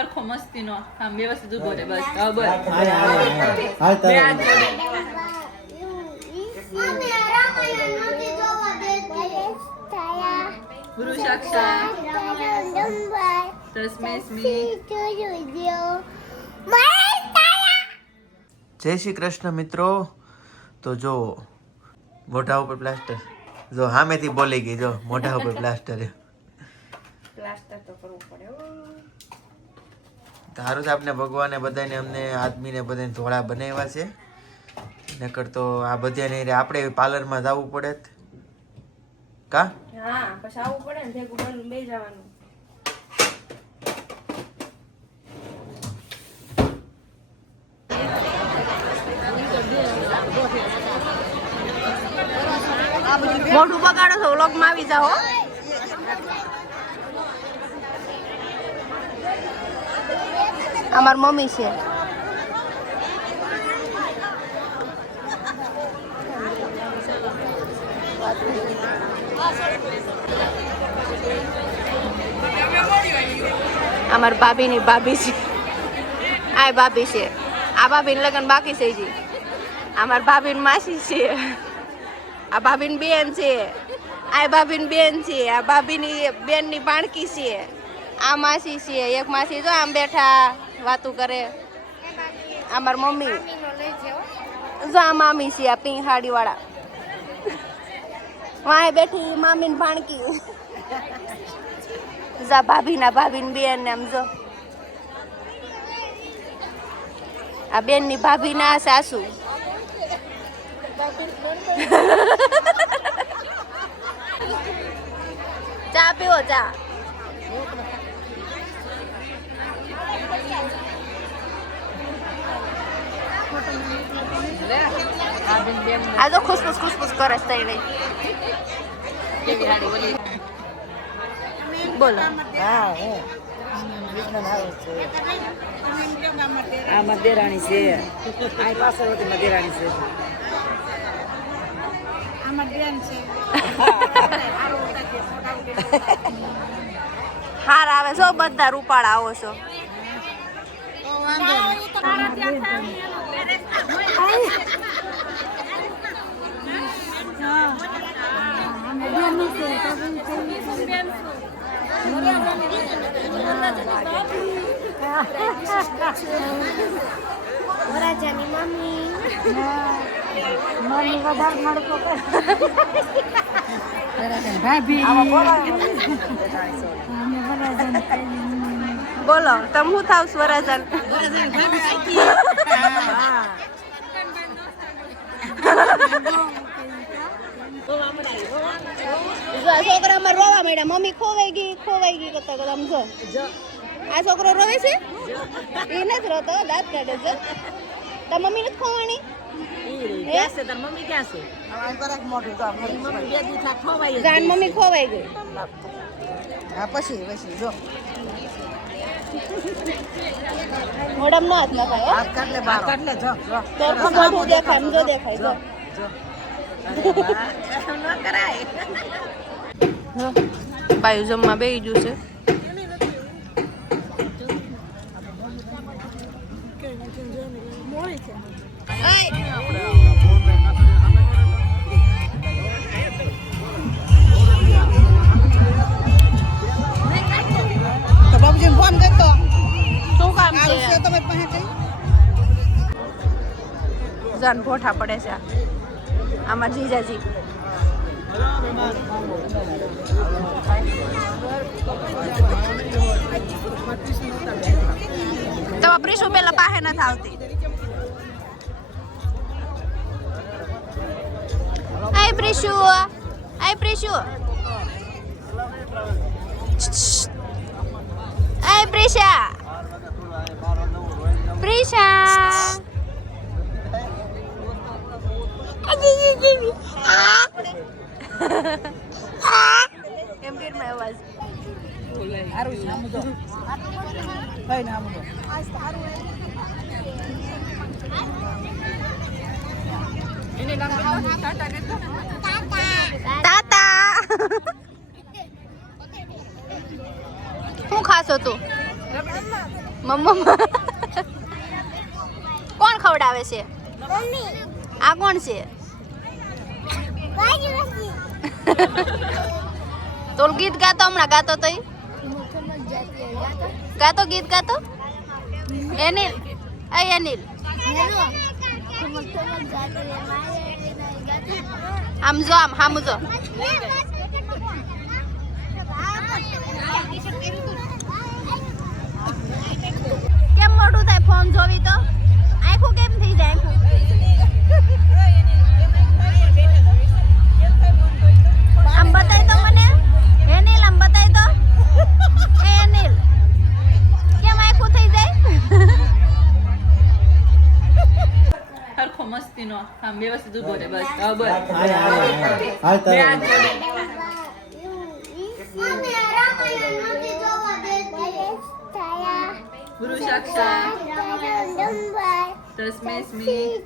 હરખો મસ્તીનો આમ વ્યવસ્થિત ઊભો રહે બસ હા બસ ગુરુ સાક્ષાત તસ્મૈ સ્મી જય શ્રી કૃષ્ણ મિત્રો. તો જો મોઢા ઉપર પ્લાસ્ટર, જો સામેથી બોલી ગઈ, જો મોઢા ઉપર પ્લાસ્ટર તો કરવું પડે. તારું તો આપણે ભગવાને બધાને અમને આદમીને બધાને ધોળા બનાવ્યા છે, નકર તો આ બધાને આપણે પાર્લરમાં જવું પડે કા. હા પછી આવવું પડે ને ભેગું બનવું લઈ જવાનું. મોઢું બગાડો છો, વ્લોગમાં આવી જાઓ. અમાર મમ્મી છે. અમાર ભાભીની ભાભી છે. આ ભાભી છે. આ ભાભીને લગન બાકી છે જી. અમાર ભાભીની માસી છે. આ ભાભીની બેન છે. આ ભાભીની બેન છે. આ ભાભીની બેનની ભાણકી છે. આ માસી છે. એક માસી જો આમ બેઠા વાતું કરે. અમાર મમ્મી જો આ મામી છે. આ પિંક સાડી વાળા વાય બેઠી મામીની ભાણકી. જા ભાભીની બેન ને આમ જો આ બેનની ભાભીના સાસુ. ચા પીવો ચા. આ તો ખુશખુશ કરે થઈ રહી. બોલો. આ મધેરાણી છે. આ પાછળથી મધેરાણી છે. હાર આવે છો બધા રૂપાળા આવો છો. વરાજાની મમ્મી વધારે મળકો બોલો તમે શું થાવ સ્વરાજન? છોકરામાં રોવા માંડ્યા. મમ્મી ખોવાઈ ગઈ કરતા કરતા આમ જો આ છોકરો રોવે છે. એ નથી રોતો, દાંત કાઢે છે. તાર મમ્મી નથી ખોવાણી? મમ્મી ક્યાં છે? જાણ મમ્મી ખોવાઈ ગઈ. પછી જો મોઢામાં નો હાથ નખાય. કાટલે જો તો મોઢું દેખાય, આમ જો દેખાય જો. પાયું જમવા બેસી ગયું છે. તો બાબુજીને ફોન કરતો. શું કામ છે? તમે પાસે જાન ભોઠા પડે છે આમાં જીજાજી. તો પ્રીશુ પેલા પાસે નથી આવતી. આય પ્રીશુ, આય પ્રીશુ, આય પ્રીશા, પ્રીશા. એમ પીર માં અવાજ સારું છે. આમ જો ભાઈ ને આમ જો એને નામ તાતા. શું ખાશો તું? મમ્મા કોણ ખવડાવે છે આ કોણ છે તો ગીત ગાતો હમણાં ગાતો તો ગાતો ગીત ગાતો અનિલ અનિલ આમ જો આમ હામ જો કેમ મોટું થાય ફોન જોવી તો આંખું કેમ થઈ જાય આંખું આમ બતાય તો મને અનિલ આમ બતાય તો એ અનિલ કેમ આંખું થઈ જાય હરખો મસ્તીનો આમ વ્યવસ્થિત ઊભો રહે બસ હવે બસ હાલ બે હાથ જોડે. ગુરુ સાક્ષાત તસ્મૈ સ્મી